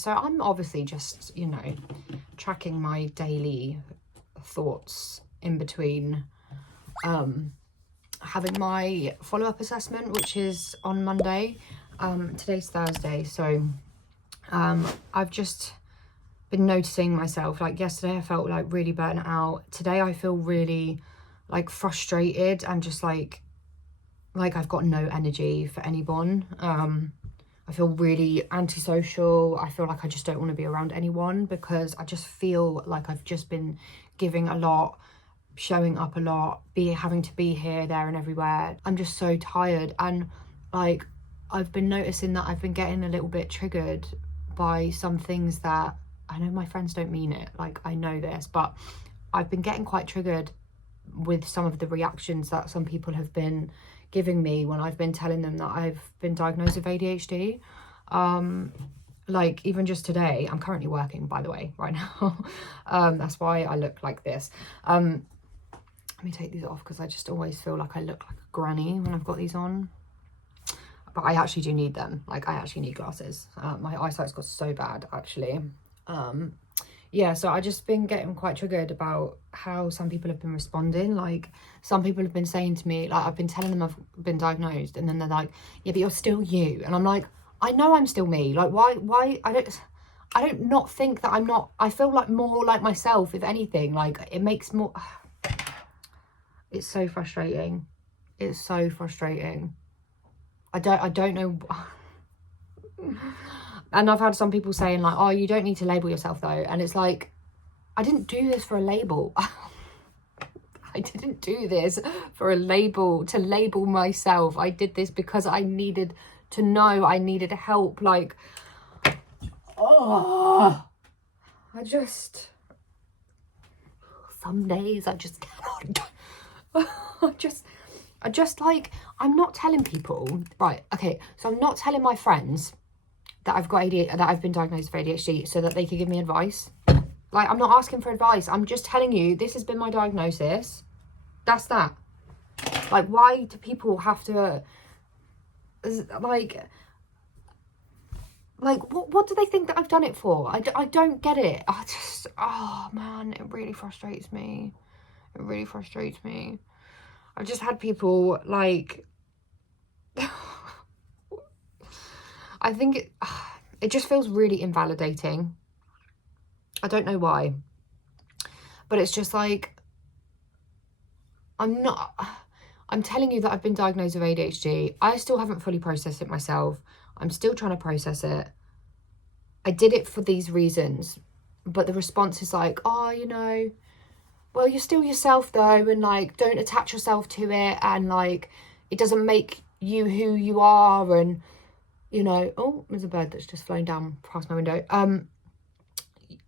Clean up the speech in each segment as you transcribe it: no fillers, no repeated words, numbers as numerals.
So I'm obviously just, you know, tracking my daily thoughts in between having my follow-up assessment, which is on Monday. Today's Thursday, so I've just been noticing myself. Like yesterday I felt like really burnt out. Today I feel really like frustrated and just like I've got no energy for anyone. I feel really antisocial. I feel like I just don't want to be around anyone because I just feel like I've just been giving a lot, showing up a lot, having to be here, there and everywhere. I'm just so tired, and like I've been noticing that I've been getting a little bit triggered by some things that I know my friends don't mean it, like I know this, but I've been getting quite triggered with some of the reactions that some people have been giving me when I've been telling them that I've been diagnosed with ADHD. Like even just today, I'm currently working, by the way, right now. That's why I look like this. Let me take these off because I just always feel like I look like a granny when I've got these on. But I actually do need them. Like I actually need glasses. My eyesight's got so bad actually. Yeah, so I just been getting quite triggered about how some people have been responding. Like some people have been saying to me, like I've been telling them I've been diagnosed, and then they're like, yeah, but you're still you. And I'm like, I know I'm still me. Like why I don't not think that I'm not. I feel like more like myself, if anything. Like it makes more. It's so frustrating. It's so frustrating. I don't know. And I've had some people saying like, oh, you don't need to label yourself though. And it's like, I didn't do this for a label. I didn't do this for a label, to label myself. I did this because I needed to know, I needed help. Like, oh, some days I just cannot. I just like, I'm not telling people, right, okay, so I'm not telling my friends that I've got ADHD, that I've been diagnosed with ADHD so that they could give me advice. Like, I'm not asking for advice. I'm just telling you, this has been my diagnosis. That's that. Like, why do people have to, like what do they think that I've done it for? I don't get it. I just, oh man, it really frustrates me. It really frustrates me. I've just had people like, I think it just feels really invalidating. I don't know why, but it's just like, I'm telling you that I've been diagnosed with ADHD. I still haven't fully processed it myself. I'm still trying to process it. I did it for these reasons, but the response is like, oh, you know, well, you're still yourself though, and like, don't attach yourself to it, and like, it doesn't make you who you are, and you know, oh, there's a bird that's just flown down past my window.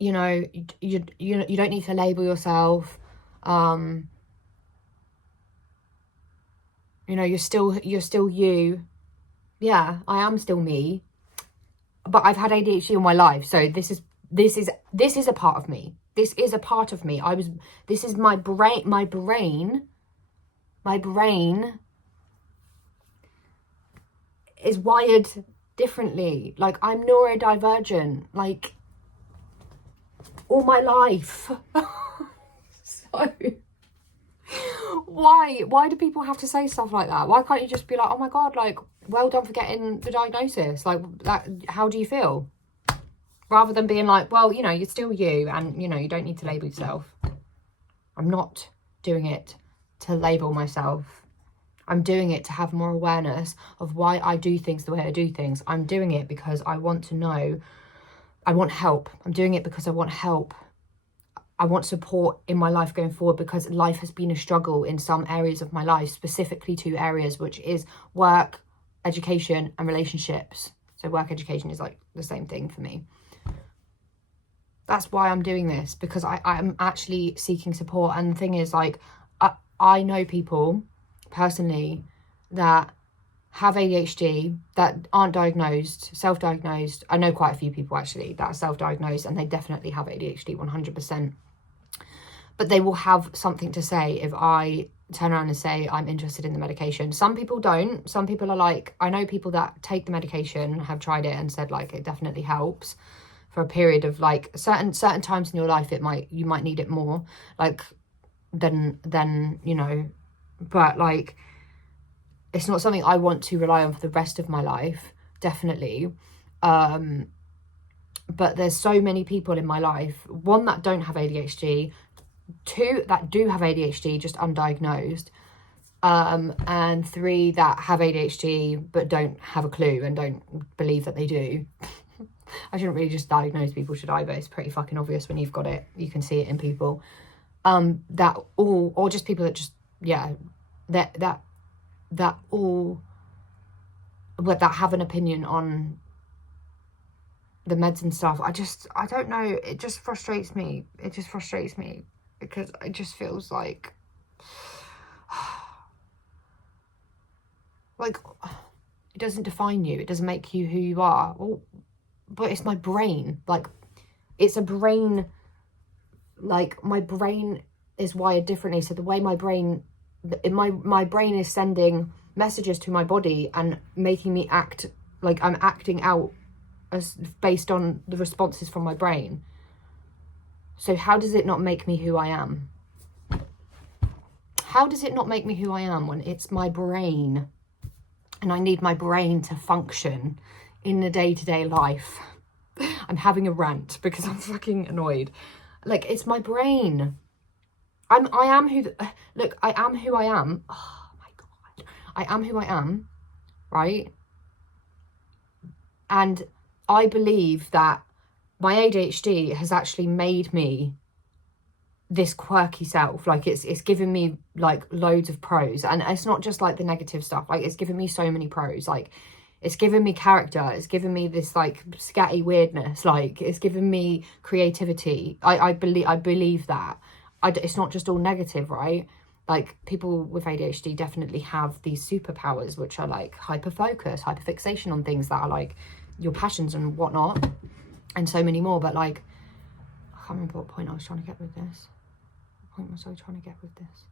You know, you don't need to label yourself. You know, you're still you. Yeah, I am still me. But I've had ADHD in my life, so this is a part of me. This is a part of me. This is my brain. My brain is wired differently. Like, I'm neurodivergent, like, all my life. So why do people have to say stuff like that? Why can't you just be like, oh my god, like, well done for getting the diagnosis, like, that, how do you feel? Rather than being like, well, you know, you're still you, and you know, you don't need to label yourself. I'm not doing it to label myself. I'm doing it to have more awareness of why I do things the way I do things. I'm doing it because I want to know, I want help. I'm doing it because I want help. I want support in my life going forward, because life has been a struggle in some areas of my life, specifically 2 areas, which is work, education and relationships. So work, education is like the same thing for me. That's why I'm doing this, because I'm actually seeking support. And the thing is, like, I know people personally that have ADHD that aren't diagnosed, self-diagnosed. I know quite a few people actually that are self-diagnosed, and they definitely have ADHD 100%. But they will have something to say if I turn around and say I'm interested in the medication. Some people don't. Some people are like, I know people that take the medication, have tried it and said like it definitely helps for a period of like certain times in your life, you might need it more like than you know, but like it's not something I want to rely on for the rest of my life, definitely. But there's so many people in my life, one, that don't have ADHD, two, that do have ADHD, just undiagnosed, and three, that have ADHD but don't have a clue and don't believe that they do. I shouldn't really just diagnose people, should I? But it's pretty fucking obvious when you've got it. You can see it in people. That all, or just people that just, yeah, that have an opinion on the meds and stuff. I don't know. It just frustrates me. It just frustrates me because it just feels like, like, it doesn't define you. It doesn't make you who you are. Well, but it's my brain. Like, it's a brain, like, my brain is wired differently. So the way my brain is sending messages to my body and making me act like I'm acting out as based on the responses from my brain. So how does it not make me who I am? How does it not make me who I am when it's my brain and I need my brain to function in the day-to-day life? I'm having a rant because I'm fucking annoyed. Like, it's my brain. I am who I am. Oh my God. I am who I am, right? And I believe that my ADHD has actually made me this quirky self. Like, it's given me like loads of pros, and it's not just like the negative stuff. Like, it's given me so many pros. Like, it's given me character. It's given me this like scatty weirdness. Like, it's given me creativity. I believe that. It's not just all negative, right? Like, people with ADHD definitely have these superpowers, which are like hyperfocus, hyperfixation on things that are like your passions and whatnot, and so many more. But like, I can't remember what point I was trying to get with this. What point was I trying to get with this?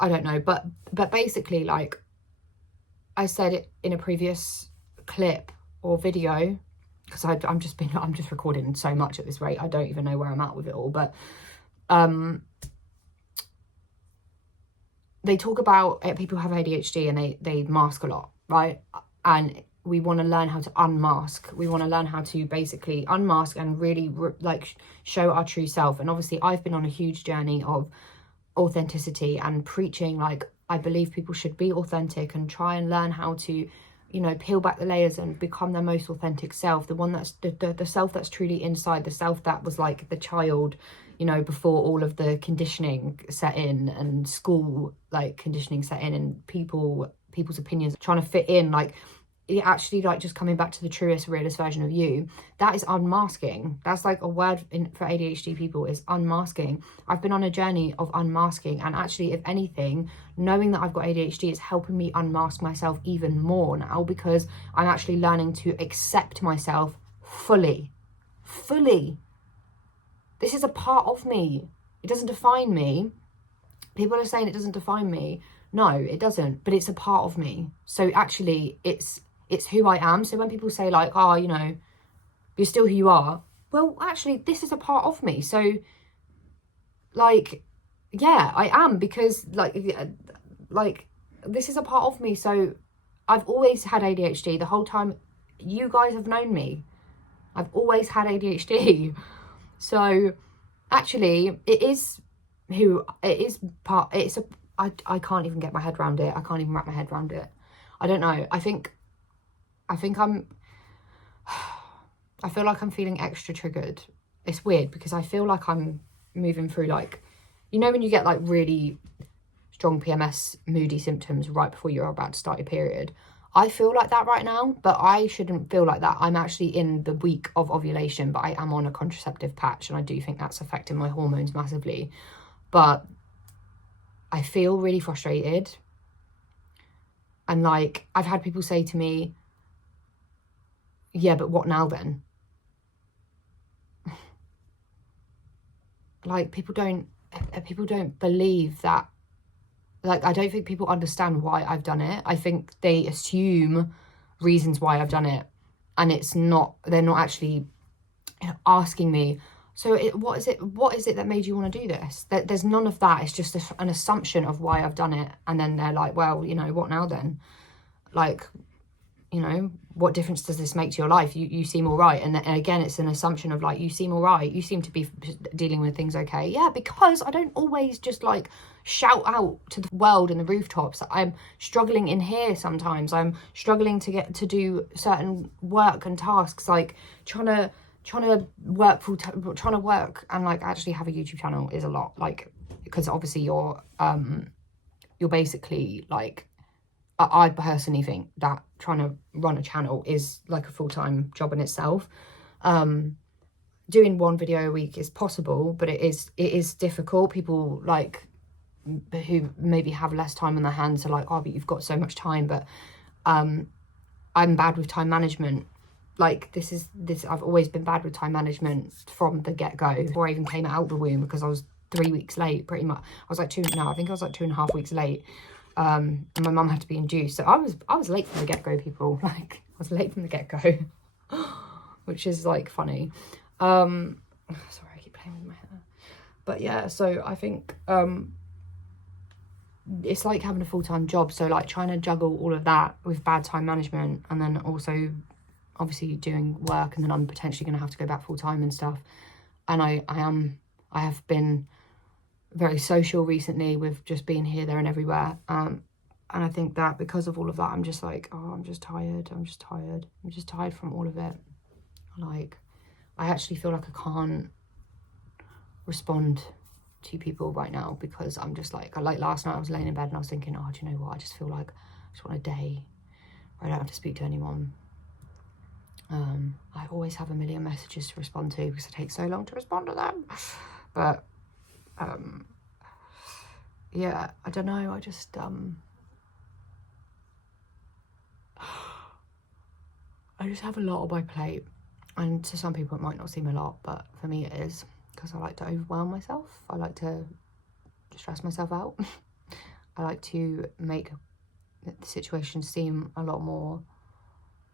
I don't know, but basically, like I said it in a previous clip or video, because I'm just recording so much at this rate, I don't even know where I'm at with it all. But they talk about people who have ADHD and they mask a lot, right? And we want to learn how to unmask. We want to learn how to basically unmask and really like show our true self. And obviously I've been on a huge journey of authenticity and preaching, like, I believe people should be authentic and try and learn how to, you know, peel back the layers and become their most authentic self, the one that's the self that's truly inside, the self that was like the child, you know, before all of the conditioning set in and school like conditioning set in and people's opinions trying to fit in. Like, it actually, like, just coming back to the truest, realest version of you. That is unmasking. That's like a word for ADHD people, is unmasking. I've been on a journey of unmasking, and actually, if anything, knowing that I've got ADHD is helping me unmask myself even more now, because I'm actually learning to accept myself fully. This is a part of me. It doesn't define me. People are saying it doesn't define me. No, it doesn't, but it's a part of me. So actually, it's who I am. So when people say like, oh, you know, you're still who you are, well, actually, this is a part of me. So, like, yeah, I am, because like this is a part of me. So I've always had ADHD the whole time you guys have known me. I've always had ADHD. So actually, it is part. I can't even get my head around it. I can't even wrap my head around it. I don't know. I feel like I'm feeling extra triggered. It's weird because I feel like I'm moving through, like, you know, when you get like really strong PMS moody symptoms right before you're about to start your period. I feel like that right now, but I shouldn't feel like that. I'm actually in the week of ovulation, but I am on a contraceptive patch, and I do think that's affecting my hormones massively. But I feel really frustrated. And like, I've had people say to me, yeah, but what now then? Like, people don't believe that like, I don't think people understand why I've done it. I think they assume reasons why I've done it, and they're not actually asking me, so what is it that made you want to do this? There's none of that. It's just an assumption of why I've done it, and then they're like, well, you know, what now then? Like, you know, what difference does this make to your life? You seem all right. And again, it's an assumption of like, you seem all right. You seem to be dealing with things okay. Yeah, because I don't always just like shout out to the world and the rooftops. I'm struggling in here sometimes. I'm struggling to get to do certain work and tasks, like trying to work and like actually have a YouTube channel is a lot, like, because obviously you're basically like, I personally think that trying to run a channel is like a full-time job in itself. Doing one video a week is possible, but it is difficult. People like who maybe have less time on their hands are like, oh, but you've got so much time. But I'm bad with time management. Like this I've always been bad with time management from the get-go, before I even came out of the womb, because I was 3 weeks late, pretty much. I was like 2.5 weeks late. And my mum had to be induced, so I was late from the get-go, people. Like, I was late from the get-go, which is like funny. Sorry, I keep playing with my hair. But yeah, so I think it's like having a full-time job, so like trying to juggle all of that with bad time management, and then also obviously doing work, and then I'm potentially going to have to go back full-time and stuff. And I have been very social recently with just being here, there and everywhere, and I think that because of all of that, I'm just like, oh, I'm just tired from all of it. Like, I actually feel like I can't respond to people right now, because I'm just like last night I was laying in bed and I was thinking, oh, do you know what, I just feel like I just want a day where I don't have to speak to anyone. I always have a million messages to respond to because it takes so long to respond to them, but yeah, I don't know, I just have a lot on my plate, and to some people it might not seem a lot, but for me it is, because I like to overwhelm myself. I like to stress myself out. I like to make the situations seem a lot more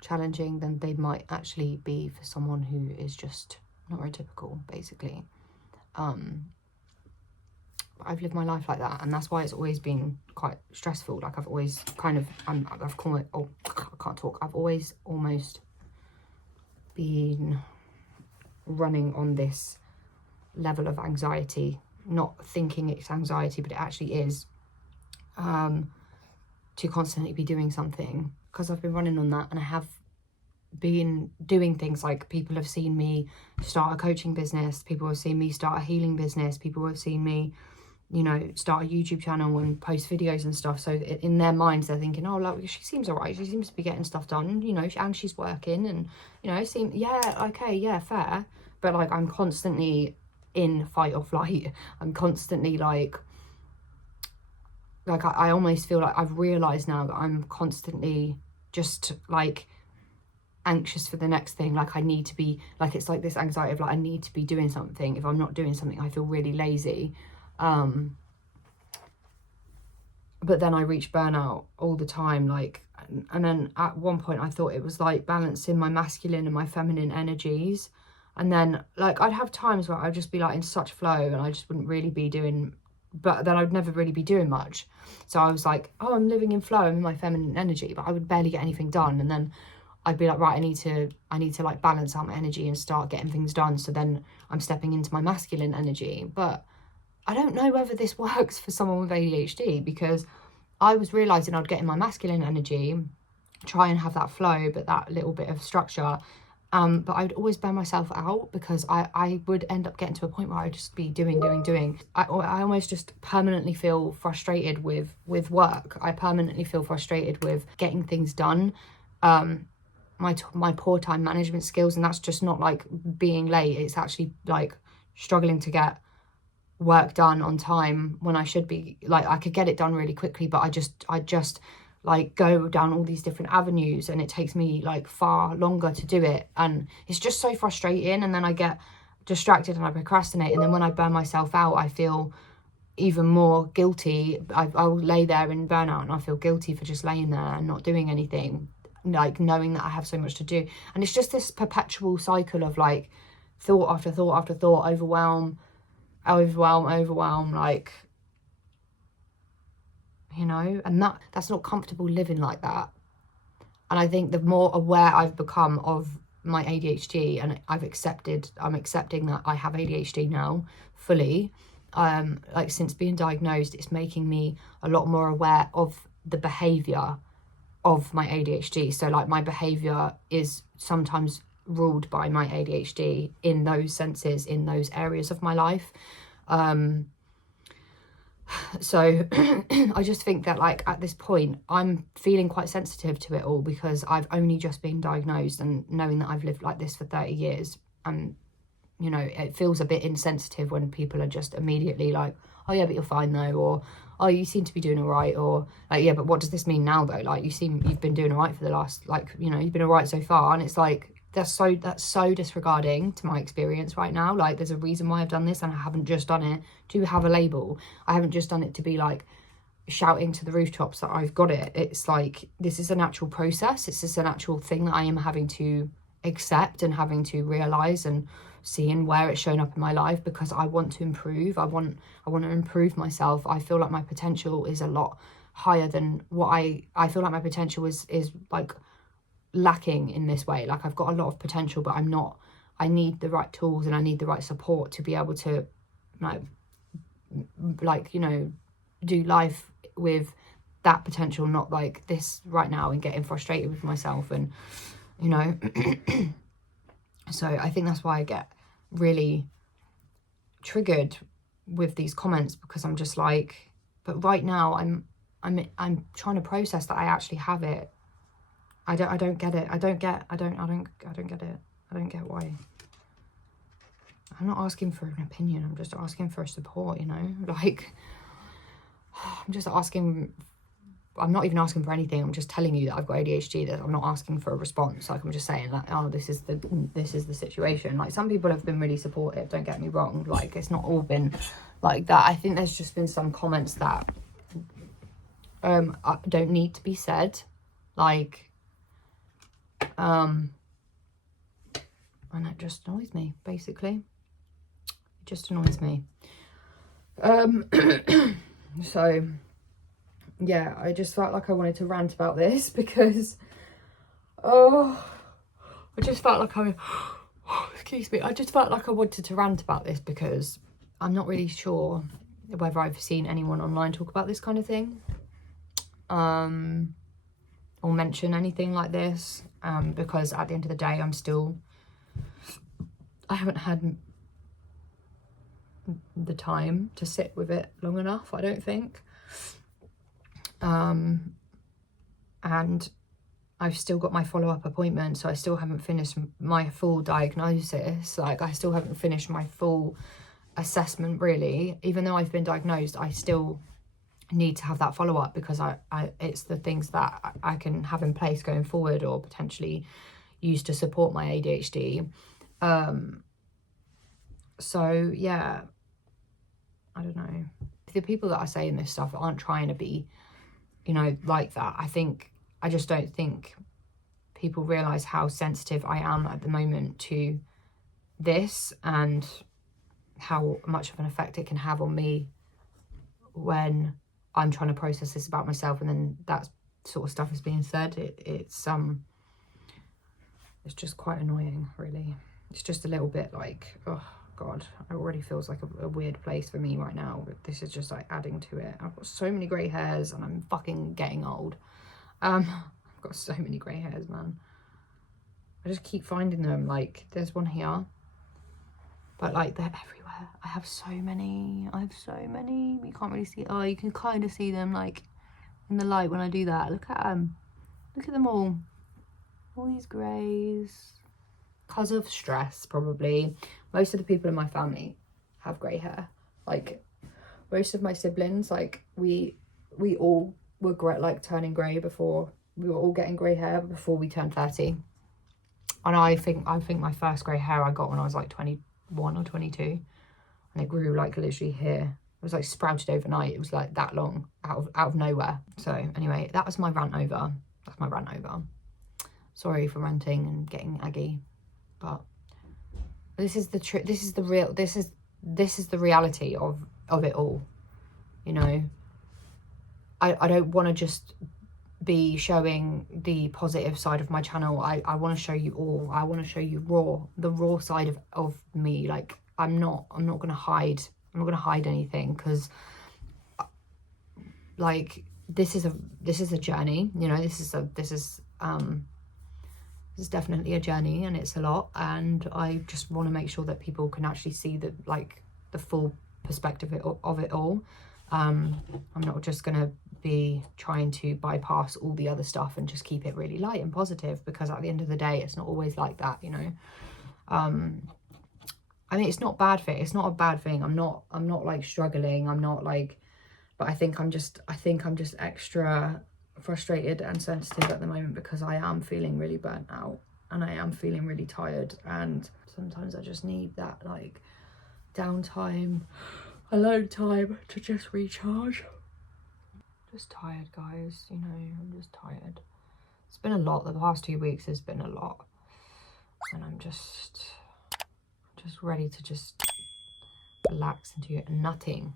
challenging than they might actually be for someone who is just not very typical, basically. I've lived my life like that, and that's why it's always been quite stressful. Like, I've always kind of, I've called it, oh, I can't talk. I've always almost been running on this level of anxiety, not thinking it's anxiety, but it actually is, to constantly be doing something, because I've been running on that, and I have been doing things like, people have seen me start a coaching business, people have seen me start a healing business, people have seen me, you know, start a YouTube channel and post videos and stuff. So in their minds, they're thinking, oh, like, she seems all right. She seems to be getting stuff done, you know, and she's working, and, you know, yeah, okay, yeah, fair. But like, I'm constantly in fight or flight. I'm constantly like I almost feel like I've realised now that I'm constantly just like anxious for the next thing. Like, I need to be, like, it's like this anxiety of like, I need to be doing something. If I'm not doing something, I feel really lazy. But then I reach burnout all the time, like, and then at one point I thought it was like balancing my masculine and my feminine energies, and then like I'd have times where I'd just be like in such flow and I just wouldn't really be doing, but then I'd never really be doing much. So I was like, oh, I'm living in flow, I'm in my feminine energy, but I would barely get anything done. And then I'd be like, right, I need to like balance out my energy and start getting things done, so then I'm stepping into my masculine energy. But I don't know whether this works for someone with ADHD, because I was realising I'd get in my masculine energy, try and have that flow, but that little bit of structure. But I'd always burn myself out, because I would end up getting to a point where I'd just be doing. I almost just permanently feel frustrated with work. I permanently feel frustrated with getting things done. My poor time management skills, and that's just not like being late. It's actually like struggling to get work done on time when I should be, like, I could get it done really quickly, but I just like go down all these different avenues, and it takes me like far longer to do it, and it's just so frustrating. And then I get distracted and I procrastinate, and then when I burn myself out, I feel even more guilty. I'll lay there in burnout and I feel guilty for just laying there and not doing anything, like knowing that I have so much to do. And it's just this perpetual cycle of like thought after thought after thought, overwhelm, like, you know, and that's not comfortable living like that. And I think the more aware I've become of my ADHD, and I'm accepting that I have ADHD now fully, like since being diagnosed, it's making me a lot more aware of the behavior of my ADHD. So like my behavior is sometimes ruled by my ADHD in those senses, in those areas of my life. So I just think that like at this point I'm feeling quite sensitive to it all, because I've only just been diagnosed, and knowing that I've lived like this for 30 years, and you know, it feels a bit insensitive when people are just immediately like, oh yeah, but you're fine though, or oh, you seem to be doing all right, or like, yeah, but what does this mean now though? Like you've been doing all right for the last, like, you know, you've been all right so far. And it's like, that's so disregarding to my experience right now. Like there's a reason why I've done this, and I haven't just done it to have a label. I haven't just done it to be like shouting to the rooftops that I've got it. It's like, this is a natural process. It's just a natural thing that I am having to accept and having to realize and seeing where it's shown up in my life, because I want to improve. I want to improve myself. I feel like my potential is a lot higher than what I feel like my potential is like lacking in this way. Like I've got a lot of potential, but I need the right tools and I need the right support to be able to like you know, do life with that potential, not like this right now and getting frustrated with myself, and you know. So I think that's why I get really triggered with these comments, because I'm just like, but right now I'm trying to process that I actually have it. I don't get it. I don't get it. I don't get why. I'm not asking for an opinion. I'm just asking for support, you know? Like, I'm just asking, I'm not even asking for anything. I'm just telling you that I've got ADHD, that I'm not asking for a response. Like, I'm just saying that, oh, this is the situation. Like, some people have been really supportive, don't get me wrong. Like, it's not all been like that. I think there's just been some comments that don't need to be said. Like, and it just annoys me, basically. It just annoys me. So yeah, I just felt like I wanted to rant about this, because I just felt like excuse me, I just felt like I wanted to rant about this, because I'm not really sure whether I've seen anyone online talk about this kind of thing, or mention anything like this, because at the end of the day, I haven't had the time to sit with it long enough, I don't think. And I've still got my follow-up appointment, so I still haven't finished my full diagnosis. Like, I still haven't finished my full assessment, really. Even though I've been diagnosed, I still need to have that follow-up, because it's the things that I can have in place going forward, or potentially use to support my ADHD. So yeah, I don't know. The people that are saying this stuff aren't trying to be, you know, like that. I just don't think people realise how sensitive I am at the moment to this, and how much of an effect it can have on me when I'm trying to process this about myself, and then that sort of stuff is being said. It's just quite annoying, really. It's just a little bit like, oh God, it already feels like a weird place for me right now, but this is just like adding to it. I've got so many grey hairs, and I'm fucking getting old. I've got so many grey hairs, man. I just keep finding them. Like, there's one here, but like they're everywhere. I have so many. You can't really see. Oh, you can kind of see them like in the light when I do that. Look at them. Look at them all. All these greys. Because of stress, probably. Most of the people in my family have grey hair. Like, most of my siblings, like, we all were like turning grey before, we were all getting grey hair before we turned 30. And I think my first grey hair I got when I was like 21 or 22. And it grew like literally here. was like sprouted overnight. It was like that long, out of nowhere. So anyway, that was my rant over. That's my rant over. Sorry for ranting and getting aggy, but this is the truth. This is the real. This is the reality of it all. You know, I don't want to just be showing the positive side of my channel. I want to show you all. I want to show you the raw side of me. Like, I'm not gonna hide. I'm not gonna hide anything, because like this is a journey. You know, this is definitely a journey, and it's a lot, and I just want to make sure that people can actually see the full perspective of it all. I'm not just gonna be trying to bypass all the other stuff and just keep it really light and positive, because at the end of the day, it's not always like that, you know. I mean, it's not a bad thing. I'm not like struggling. I'm not like, but I think I'm just extra frustrated and sensitive at the moment, because I am feeling really burnt out and I am feeling really tired, and sometimes I just need that like downtime, alone time to just recharge. Just tired, guys, you know. I'm just tired. It's been a lot. The past 2 weeks has been a lot, and I'm just ready to just relax and do nothing.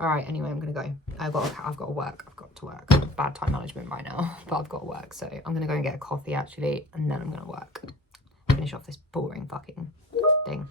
All right, anyway, I'm gonna go. I've got to work. I've got to work. Bad time management right now, but I've got to work. So I'm gonna go and get a coffee actually, and then I'm gonna work. Finish off this boring fucking thing.